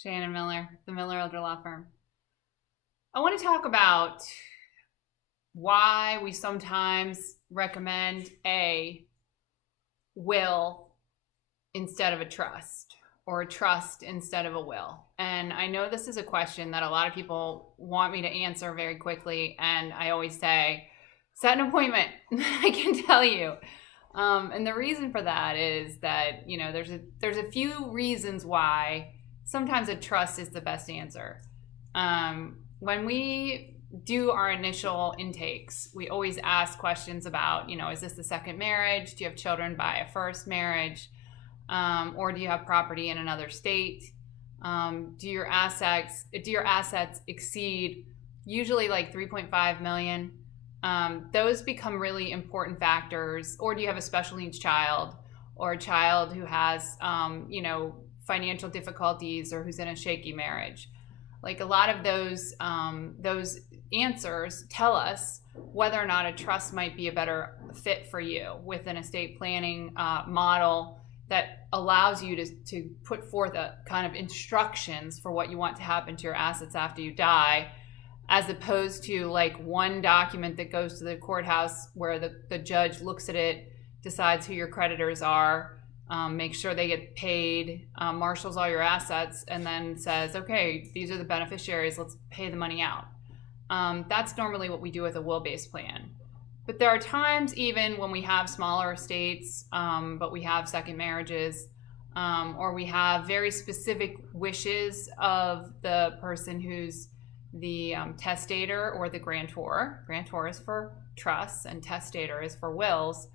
Shannon Miller, the Miller Elder Law Firm. I want to talk about why we sometimes recommend a will instead of a trust, or a trust instead of a will. And I know this is a question that a lot of people want me to answer very quickly, and I always say, set an appointment. I can tell you. And the reason for that is that, there's a few reasons why sometimes a trust is the best answer. When we do our initial intakes, we always ask questions about, is this the second marriage? Do you have children by a first marriage? Or do you have property in another state? Do your assets exceed usually like 3.5 million? Those become really important factors. Or do you have a special needs child, or a child who has, financial difficulties, or who's in a shaky marriage? Like, a lot of those answers tell us whether or not a trust might be a better fit for you with an estate planning model that allows you to put forth a kind of instructions for what you want to happen to your assets after you die, as opposed to like one document that goes to the courthouse where the judge looks at it, decides who your creditors are, makes sure they get paid, marshals all your assets, and then says, okay, these are the beneficiaries, let's pay the money out. That's normally what we do with a will-based plan. But there are times, even when we have smaller estates, but we have second marriages, or we have very specific wishes of the person who's the testator or the grantor. Grantor is for trusts and testator is for wills.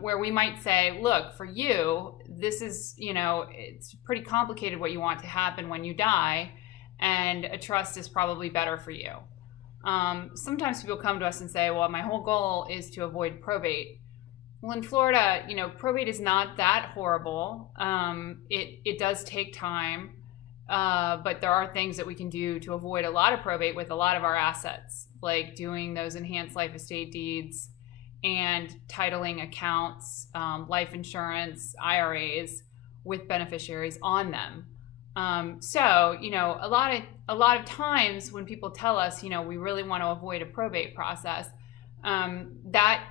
Where we might say, look, for you, this is, it's pretty complicated what you want to happen when you die, and a trust is probably better for you. Sometimes people come to us and say, well, my whole goal is to avoid probate. Well, in Florida, probate is not that horrible. It does take time, but there are things that we can do to avoid a lot of probate with a lot of our assets, like doing those enhanced life estate deeds and titling accounts, life insurance, IRAs with beneficiaries on them. So, a lot of times when people tell us, we really want to avoid a probate process, that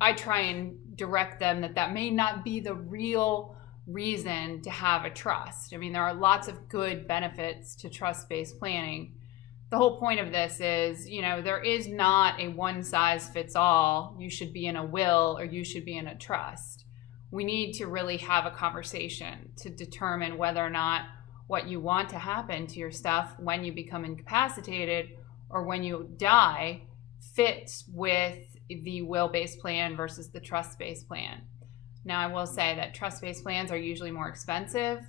I try and direct them that may not be the real reason to have a trust. I mean, there are lots of good benefits to trust-based planning. The whole point of this is, there is not a one size fits all, you should be in a will or you should be in a trust. We need to really have a conversation to determine whether or not what you want to happen to your stuff when you become incapacitated or when you die fits with the will-based plan versus the trust-based plan. Now, I will say that trust-based plans are usually more expensive.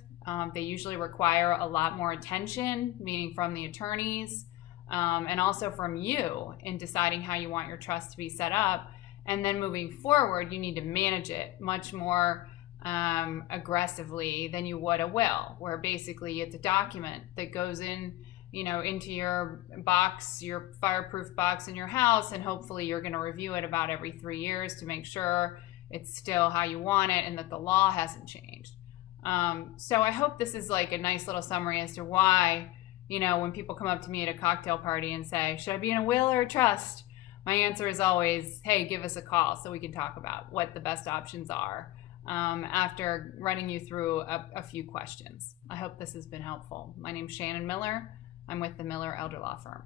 They usually require a lot more attention, meaning from the attorneys, and also from you in deciding how you want your trust to be set up. And then moving forward, you need to manage it much more aggressively than you would a will, where basically it's a document that goes in, into your box, your fireproof box in your house, and hopefully you're going to review it about every 3 years to make sure it's still how you want it and that the law hasn't changed. So I hope this is like a nice little summary as to why, when people come up to me at a cocktail party and say, should I be in a will or a trust? My answer is always, hey, give us a call so we can talk about what the best options are, after running you through a few questions. I hope this has been helpful. My name's Shannon Miller. I'm with the Miller Elder Law Firm.